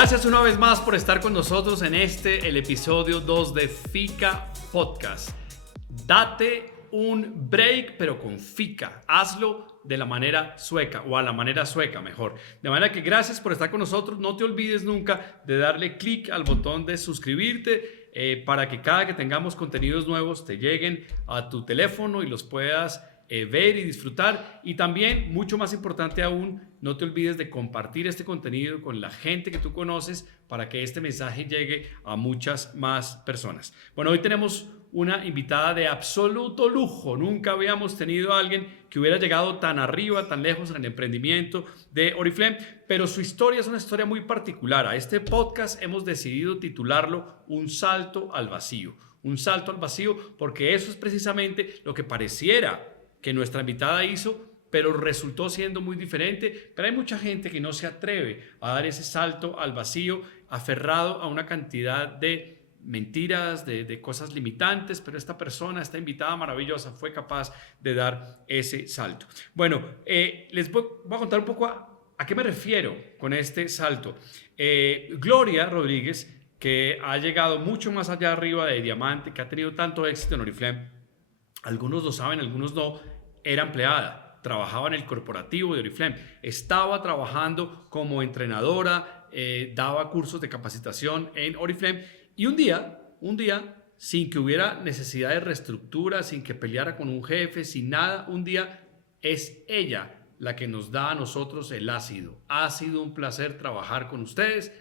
Gracias una vez más por estar con nosotros en el episodio 2 de FICA Podcast. Date un break, pero con FICA. Hazlo de la manera sueca, o a la manera sueca mejor. De manera que gracias por estar con nosotros. No te olvides nunca de darle clic al botón de suscribirte para que cada que tengamos contenidos nuevos te lleguen a tu teléfono y los puedas ver y disfrutar. Y también, mucho más importante aún, no te olvides de compartir este contenido con la gente que tú conoces para que este mensaje llegue a muchas más personas. Bueno, hoy tenemos una invitada de absoluto lujo. Nunca habíamos tenido a alguien que hubiera llegado tan arriba, tan lejos en el emprendimiento de Oriflame, pero su historia es una historia muy particular. A este podcast hemos decidido titularlo Un salto al vacío. Un salto al vacío porque eso es precisamente lo que pareciera que nuestra invitada hizo, pero resultó siendo muy diferente. Pero hay mucha gente que no se atreve a dar ese salto al vacío, aferrado a una cantidad de mentiras, de cosas limitantes, pero esta persona, esta invitada maravillosa fue capaz de dar ese salto. Bueno, les voy a contar un poco a qué me refiero con este salto. Gloria Rodríguez, que ha llegado mucho más allá arriba de diamante, que ha tenido tanto éxito en Oriflame, algunos lo saben, algunos no, era empleada, trabajaba en el corporativo de Oriflame, estaba trabajando como entrenadora, daba cursos de capacitación en Oriflame y un día, sin que hubiera necesidad de reestructura, sin que peleara con un jefe, sin nada, un día es ella la que nos da a nosotros el ácido. Ha sido un placer trabajar con ustedes.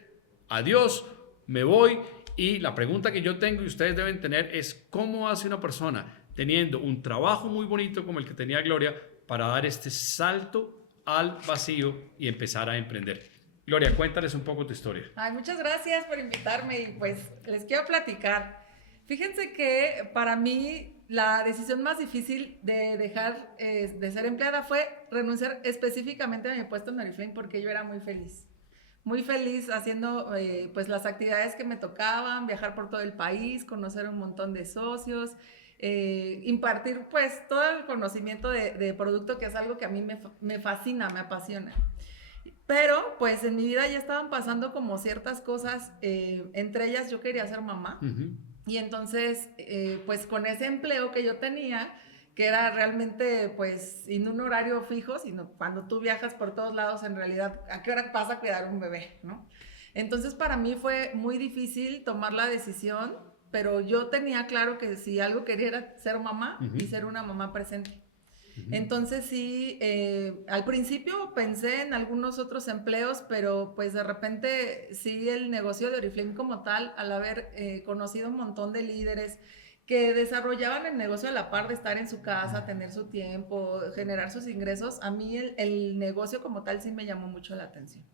Adiós, me voy. Y la pregunta que yo tengo y ustedes deben tener es ¿cómo hace una persona teniendo un trabajo muy bonito como el que tenía Gloria para dar este salto al vacío y empezar a emprender? Gloria, cuéntales un poco tu historia. Ay, muchas gracias por invitarme y pues les quiero platicar. Fíjense que para mí la decisión más difícil de dejar de ser empleada fue renunciar específicamente a mi puesto en Oriflame porque yo era muy feliz haciendo pues las actividades que me tocaban, viajar por todo el país, conocer un montón de socios, impartir pues todo el conocimiento de producto, que es algo que a mí me fascina, me apasiona. Pero pues en mi vida ya estaban pasando como ciertas cosas, entre ellas yo quería ser mamá. Y entonces pues con ese empleo que yo tenía, que era realmente pues sin un horario fijo, sino cuando tú viajas por todos lados, en realidad, ¿a qué hora vas a cuidar un bebé, no? Entonces para mí fue muy difícil tomar la decisión, pero yo tenía claro que si algo quería era ser mamá y ser una mamá presente. Entonces sí, al principio pensé en algunos otros empleos, pero pues de repente sí el negocio de Oriflame como tal, al haber conocido un montón de líderes que desarrollaban el negocio a la par de estar en su casa, tener su tiempo, generar sus ingresos, a mí el negocio como tal sí me llamó mucho la atención.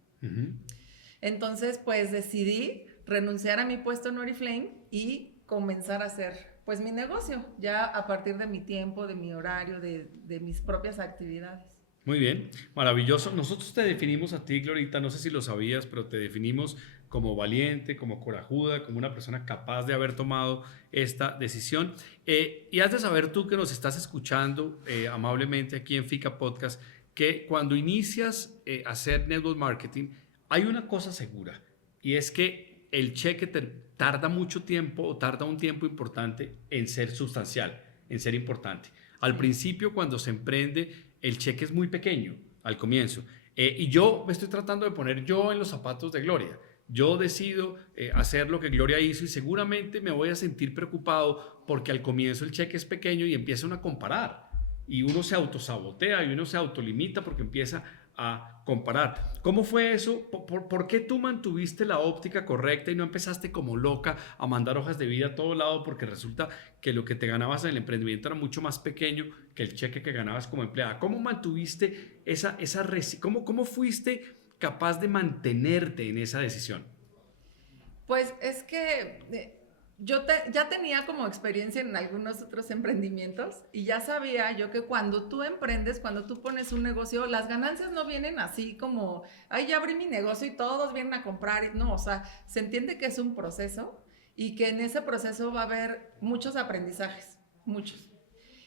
Entonces pues decidí renunciar a mi puesto en Oriflame y comenzar a hacer pues mi negocio, ya a partir de mi tiempo, de mi horario, de mis propias actividades. Muy bien, maravilloso. Nosotros te definimos a ti, Glorita, no sé si lo sabías, pero te definimos como valiente, como corajuda, como una persona capaz de haber tomado esta decisión. Y has de saber tú que nos estás escuchando amablemente aquí en FICA Podcast, que cuando inicias a hacer network marketing, hay una cosa segura, y es que el cheque tarda mucho tiempo o tarda un tiempo importante en ser sustancial, en ser importante. Al principio, cuando se emprende, el cheque es muy pequeño al comienzo. Y yo me estoy tratando de poner yo en los zapatos de Gloria. Yo decido hacer lo que Gloria hizo y seguramente me voy a sentir preocupado porque al comienzo el cheque es pequeño y empieza uno a comparar. Y uno se autosabotea y uno se autolimita porque empieza a comparar. ¿Cómo fue eso? ¿Por qué tú mantuviste la óptica correcta y no empezaste como loca a mandar hojas de vida a todo lado? Porque resulta que lo que te ganabas en el emprendimiento era mucho más pequeño que el cheque que ganabas como empleada. ¿Cómo mantuviste cómo fuiste capaz de mantenerte en esa decisión? Pues es que ya tenía como experiencia en algunos otros emprendimientos y ya sabía yo que cuando tú emprendes, cuando tú pones un negocio, las ganancias no vienen así como, ay, ya abrí mi negocio y todos vienen a comprar. No, o sea, se entiende que es un proceso y que en ese proceso va a haber muchos aprendizajes, muchos.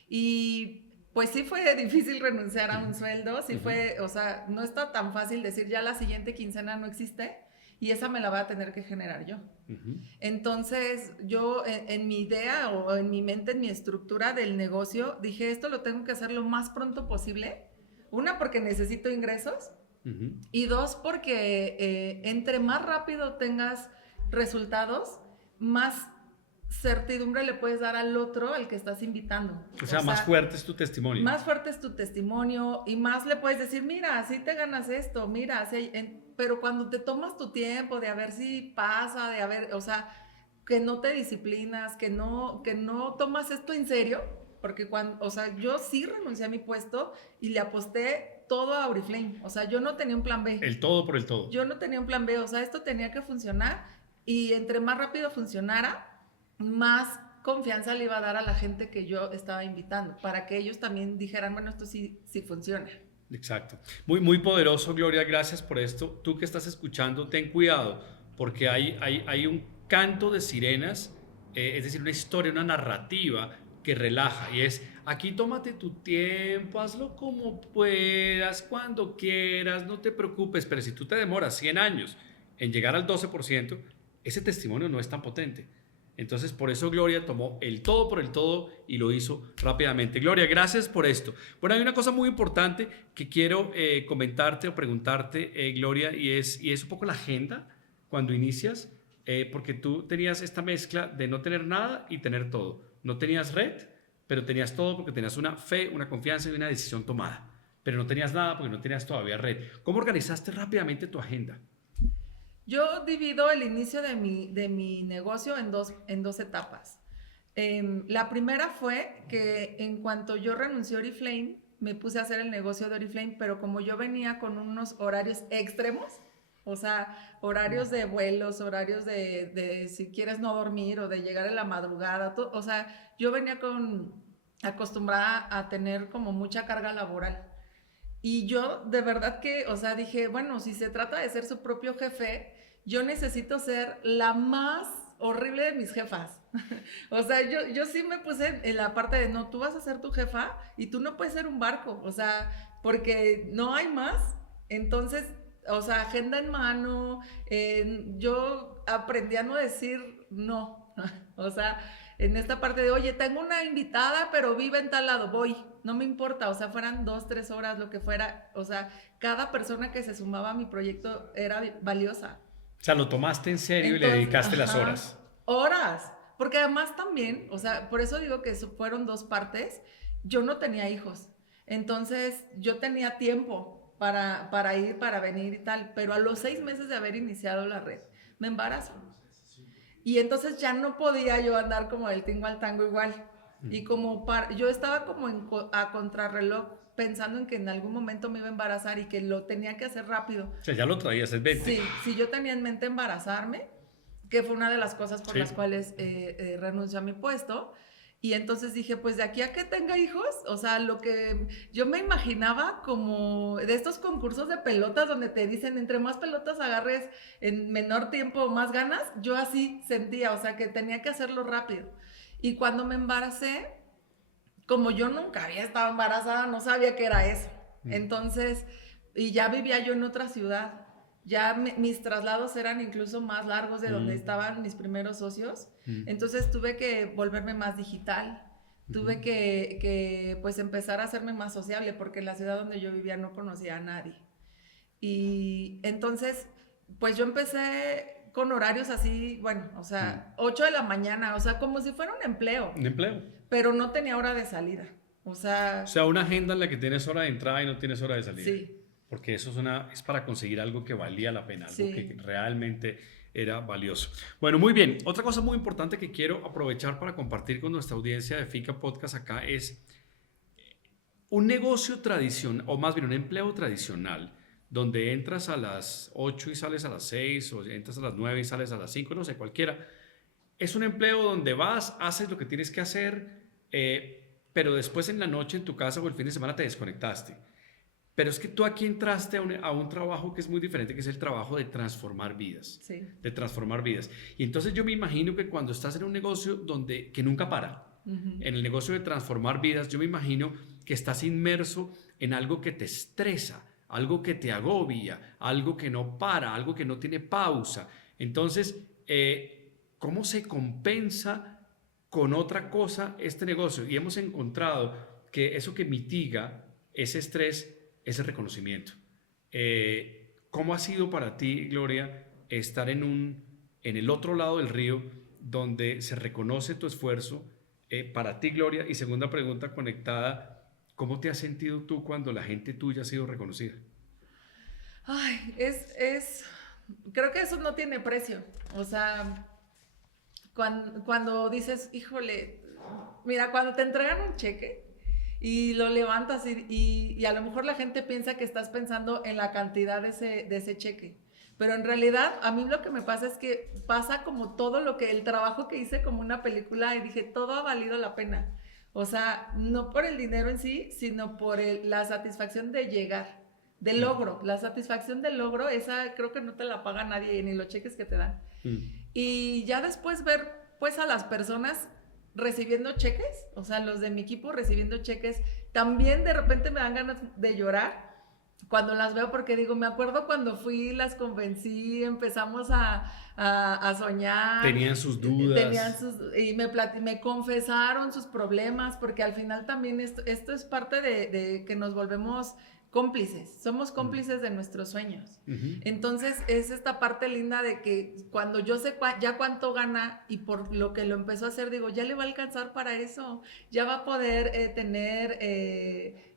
Y pues sí fue difícil renunciar a un sueldo, sí fue, o sea, no está tan fácil decir ya la siguiente quincena no existe. y esa me la voy a tener que generar yo. Ujú. Entonces, yo en mi idea o en mi mente, en mi estructura del negocio, dije, esto lo tengo que hacer lo más pronto posible. Una, porque necesito ingresos. Ujú. Y dos, porque entre más rápido tengas resultados, más certidumbre le puedes dar al otro al que estás invitando. O sea, más fuerte es tu testimonio. Más fuerte es tu testimonio y más le puedes decir, mira, así te ganas esto, mira, así, pero cuando te tomas tu tiempo de a ver si pasa, de a ver, o sea, que no te disciplinas, que no tomas esto en serio, porque cuando, o sea, yo sí renuncié a mi puesto y le aposté todo a Oriflame, o sea, yo no tenía un plan B. El todo por el todo. Yo no tenía un plan B, o sea, esto tenía que funcionar y entre más rápido funcionara, más confianza le iba a dar a la gente que yo estaba invitando, para que ellos también dijeran, bueno, esto sí funciona. Exacto. Muy, muy poderoso, Gloria, gracias por esto. Tú que estás escuchando, ten cuidado, porque hay un canto de sirenas, es decir, una historia, una narrativa que relaja, y es, aquí tómate tu tiempo, hazlo como puedas, cuando quieras, no te preocupes, pero si tú te demoras 100 años en llegar al 12%, ese testimonio no es tan potente. Entonces, por eso Gloria tomó el todo por el todo y lo hizo rápidamente. Gloria, gracias por esto. Bueno, hay una cosa muy importante que quiero comentarte o preguntarte, Gloria, y es un poco la agenda cuando inicias, porque tú tenías esta mezcla de no tener nada y tener todo. No tenías red, pero tenías todo porque tenías una fe, una confianza y una decisión tomada. Pero no tenías nada porque no tenías todavía red. ¿Cómo organizaste rápidamente tu agenda? Yo divido el inicio de mi negocio en dos etapas. La primera fue que en cuanto yo renuncié a Oriflame, me puse a hacer el negocio de Oriflame, pero como yo venía con unos horarios extremos, o sea, horarios de vuelos, horarios de si quieres no dormir o de llegar en la madrugada, o sea, yo venía acostumbrada a tener como mucha carga laboral. Y yo de verdad que, o sea, dije, bueno, si se trata de ser su propio jefe, yo necesito ser la más horrible de mis jefas. O sea, yo sí me puse en la parte de, no, tú vas a ser tu jefa y tú no puedes ser un barco, o sea, porque no hay más. Entonces, o sea, agenda en mano, yo aprendí a no decir no. O sea, en esta parte de, oye, tengo una invitada, pero vive en tal lado, voy, no me importa, o sea, fueran 2, 3 horas, lo que fuera, o sea, cada persona que se sumaba a mi proyecto era valiosa. O sea, lo tomaste en serio. Entonces, y le dedicaste las horas. Horas, porque además también, o sea, por eso digo que fueron dos partes, yo no tenía hijos, entonces yo tenía tiempo para ir, para venir y tal, pero a los 6 meses de haber iniciado la red, me embarazo. Y entonces ya no podía yo andar como del tingo al tango igual. Y como yo estaba como a contrarreloj pensando en que en algún momento me iba a embarazar y que lo tenía que hacer rápido. O sea, ya lo traías en mente. Sí, yo tenía en mente embarazarme, que fue una de las cosas por las cuales renuncié a mi puesto. Y entonces dije, pues de aquí a que tenga hijos, o sea, lo que yo me imaginaba como de estos concursos de pelotas donde te dicen, entre más pelotas agarres en menor tiempo, más ganas, yo así sentía, o sea, que tenía que hacerlo rápido. Y cuando me embaracé, como yo nunca había estado embarazada, no sabía qué era eso. Entonces, y ya vivía yo en otra ciudad. Ya mis traslados eran incluso más largos de donde estaban mis primeros socios. Entonces tuve que volverme más digital. Tuve que pues empezar a hacerme más sociable porque en la ciudad donde yo vivía no conocía a nadie. Y entonces pues yo empecé con horarios así, bueno, o sea, 8 de la mañana, o sea, como si fuera un empleo. Un empleo. Pero no tenía hora de salida. O sea, una agenda en la que tienes hora de entrada y no tienes hora de salida. Sí. Porque eso es para conseguir algo que valía la pena, algo que realmente era valioso. Bueno, muy bien. Otra cosa muy importante que quiero aprovechar para compartir con nuestra audiencia de FICA Podcast acá es un negocio tradicional, o más bien un empleo tradicional, donde entras a las 8 y sales a las 6, o entras a las 9 y sales a las 5, no sé, cualquiera. Es un empleo donde vas, haces lo que tienes que hacer, pero después en la noche en tu casa o el fin de semana te desconectaste. Pero es que tú aquí entraste a un trabajo que es muy diferente, que es el trabajo de transformar vidas. Sí. De transformar vidas. Y entonces yo me imagino que cuando estás en un negocio que nunca para, en el negocio de transformar vidas, yo me imagino que estás inmerso en algo que te estresa, algo que te agobia, algo que no para, algo que no tiene pausa. Entonces, ¿cómo se compensa con otra cosa este negocio? Y hemos encontrado que eso que mitiga ese estrés es el reconocimiento. ¿Cómo ha sido para ti, Gloria, estar en el otro lado del río donde se reconoce tu esfuerzo? Para ti, Gloria, y segunda pregunta conectada, ¿cómo te has sentido tú cuando la gente tuya ha sido reconocida? Ay, creo que eso no tiene precio. O sea, cuando dices, híjole, mira, cuando te entregan un cheque y lo levantas y a lo mejor la gente piensa que estás pensando en la cantidad de ese cheque. Pero en realidad a mí lo que me pasa es que pasa como todo el trabajo que hice como una película y dije, todo ha valido la pena. O sea, no por el dinero en sí, sino por la satisfacción de llegar, del logro. La satisfacción del logro, esa creo que no te la paga nadie, ni los cheques que te dan. Y ya después ver pues a las personas recibiendo cheques, o sea, los de mi equipo recibiendo cheques, también de repente me dan ganas de llorar cuando las veo, porque digo, me acuerdo cuando fui, las convencí, empezamos a soñar. Tenían sus dudas. Y me confesaron sus problemas, porque al final también esto es parte de que nos volvemos cómplices, somos cómplices de nuestros sueños. Entonces es esta parte linda de que cuando yo sé ya cuánto gana y por lo que lo empezó a hacer, digo, ya le va a alcanzar para eso, ya va a poder tener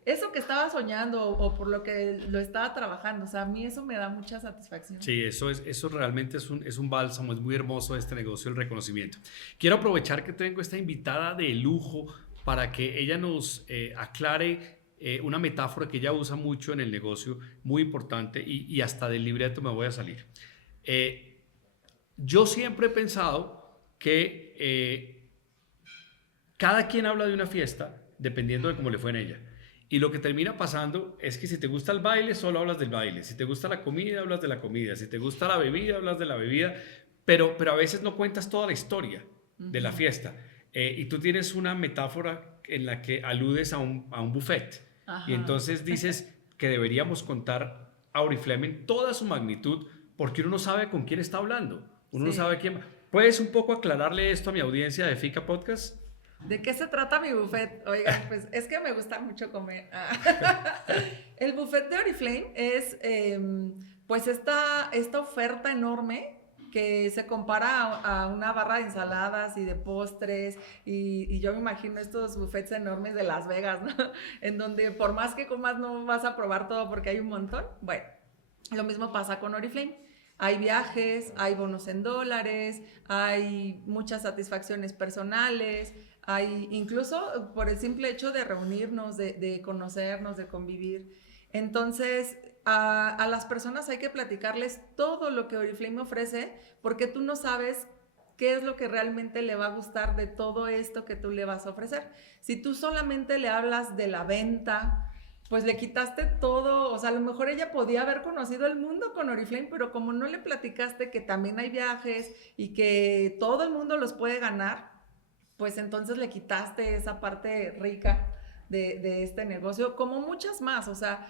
eso que estaba soñando o por lo que lo estaba trabajando. O sea, a mí eso me da mucha satisfacción. Sí, eso realmente es un bálsamo, es muy hermoso este negocio, el reconocimiento. Quiero aprovechar que tengo esta invitada de lujo para que ella nos aclare una metáfora que ella usa mucho en el negocio, muy importante, y hasta del libreto me voy a salir. Yo siempre he pensado que cada quien habla de una fiesta dependiendo de cómo le fue en ella. Y lo que termina pasando es que si te gusta el baile, solo hablas del baile. Si te gusta la comida, hablas de la comida. Si te gusta la bebida, hablas de la bebida. Pero a veces no cuentas toda la historia de la fiesta. Y tú tienes una metáfora en la que aludes a un buffet. Ajá. Y entonces dices que deberíamos contar a Oriflame en toda su magnitud, porque uno no sabe con quién está hablando. Uno no sabe quién. ¿Puedes un poco aclararle esto a mi audiencia de Fika Podcast? ¿De qué se trata mi buffet? Oigan, pues es que me gusta mucho comer. El buffet de Oriflame es pues esta oferta enorme que se compara a una barra de ensaladas y de postres y yo me imagino estos buffets enormes de Las Vegas, ¿no? En donde por más que comas no vas a probar todo porque hay un montón. Bueno, lo mismo pasa con Oriflame. Hay viajes, hay bonos en dólares, hay muchas satisfacciones personales, hay incluso por el simple hecho de reunirnos, de conocernos, de convivir. Entonces, a las personas hay que platicarles todo lo que Oriflame ofrece, porque tú no sabes qué es lo que realmente le va a gustar de todo esto que tú le vas a ofrecer. Si tú solamente le hablas de la venta, pues le quitaste todo. O sea, a lo mejor ella podía haber conocido el mundo con Oriflame, pero como no le platicaste que también hay viajes y que todo el mundo los puede ganar, pues entonces le quitaste esa parte rica de este negocio, como muchas más. O sea,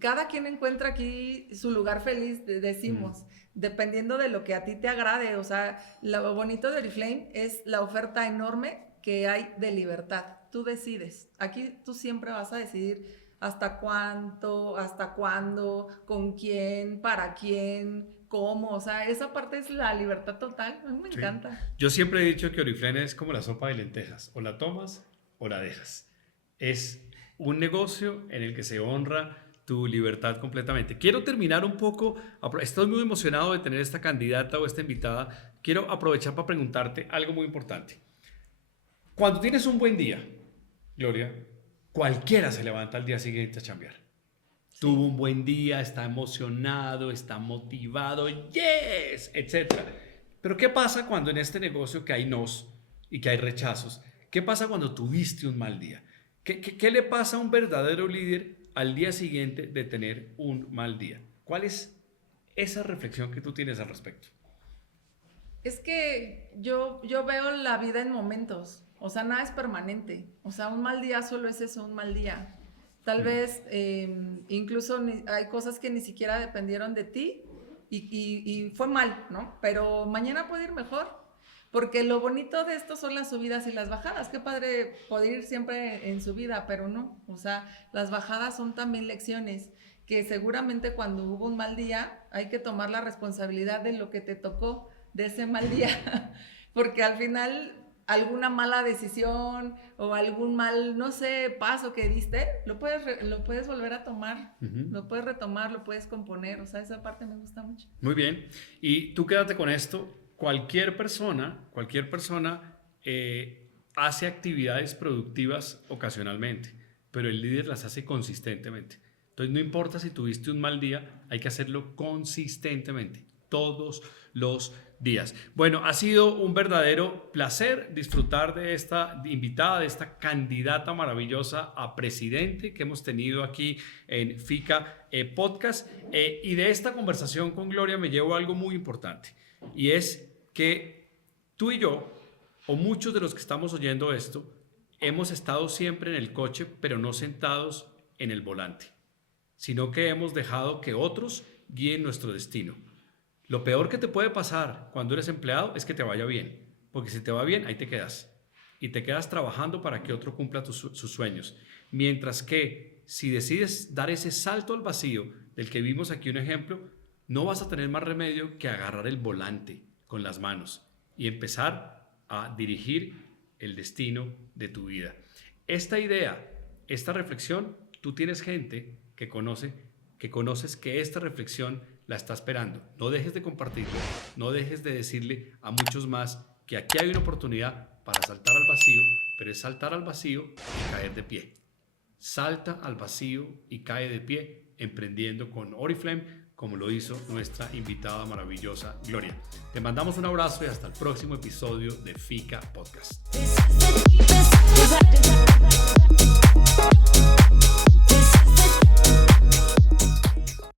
cada quien encuentra aquí su lugar feliz, decimos, dependiendo de lo que a ti te agrade. O sea, lo bonito de Oriflame es la oferta enorme que hay de libertad. Tú decides. Aquí tú siempre vas a decidir hasta cuánto, hasta cuándo, con quién, para quién, cómo. O sea, esa parte es la libertad total. A mí me encanta. Yo siempre he dicho que Oriflame es como la sopa de lentejas. O la tomas o la dejas. Es un negocio en el que se honra tu libertad completamente. Quiero terminar un poco, estoy muy emocionado de tener esta candidata o esta invitada. Quiero aprovechar para preguntarte algo muy importante. Cuando tienes un buen día, Gloria, cualquiera se levanta al día siguiente a chambear. Sí. Tuvo un buen día, está emocionado, está motivado, yes, etc. Pero ¿qué pasa cuando en este negocio que hay nos y que hay rechazos? ¿Qué pasa cuando tuviste un mal día? ¿Qué le pasa a un verdadero líder al día siguiente de tener un mal día? ¿Cuál es esa reflexión que tú tienes al respecto? Es que yo veo la vida en momentos. O sea, nada es permanente. O sea, un mal día solo es eso, un mal día. Tal vez incluso hay cosas que ni siquiera dependieron de ti y fue mal, ¿no? Pero mañana puede ir mejor. Porque lo bonito de esto son las subidas y las bajadas. Qué padre poder ir siempre en subida, pero no. O sea, las bajadas son también lecciones que seguramente cuando hubo un mal día hay que tomar la responsabilidad de lo que te tocó de ese mal día. Porque al final alguna mala decisión o algún mal, no sé, paso que diste, lo puedes volver a tomar, lo puedes retomar, lo puedes componer. O sea, esa parte me gusta mucho. Muy bien. Y tú quédate con esto. Cualquier persona hace actividades productivas ocasionalmente, pero el líder las hace consistentemente. Entonces no importa si tuviste un mal día, hay que hacerlo consistentemente, todos los días. Bueno, ha sido un verdadero placer disfrutar de esta invitada, de esta candidata maravillosa a presidente que hemos tenido aquí en FICA Podcast. Y de esta conversación con Gloria me llevo algo muy importante. Y es que tú y yo, o muchos de los que estamos oyendo esto, hemos estado siempre en el coche, pero no sentados en el volante, sino que hemos dejado que otros guíen nuestro destino. Lo peor que te puede pasar cuando eres empleado es que te vaya bien, porque si te va bien, ahí te quedas. Y te quedas trabajando para que otro cumpla sus sueños. Mientras que si decides dar ese salto al vacío, del que vimos aquí un ejemplo, no vas a tener más remedio que agarrar el volante con las manos y empezar a dirigir el destino de tu vida. Esta idea, esta reflexión, tú tienes gente que conoces que esta reflexión la está esperando. No dejes de compartirlo, no dejes de decirle a muchos más que aquí hay una oportunidad para saltar al vacío, pero es saltar al vacío y caer de pie. Salta al vacío y cae de pie emprendiendo con Oriflame, como lo hizo nuestra invitada maravillosa Gloria. Te mandamos un abrazo y hasta el próximo episodio de FICA Podcast.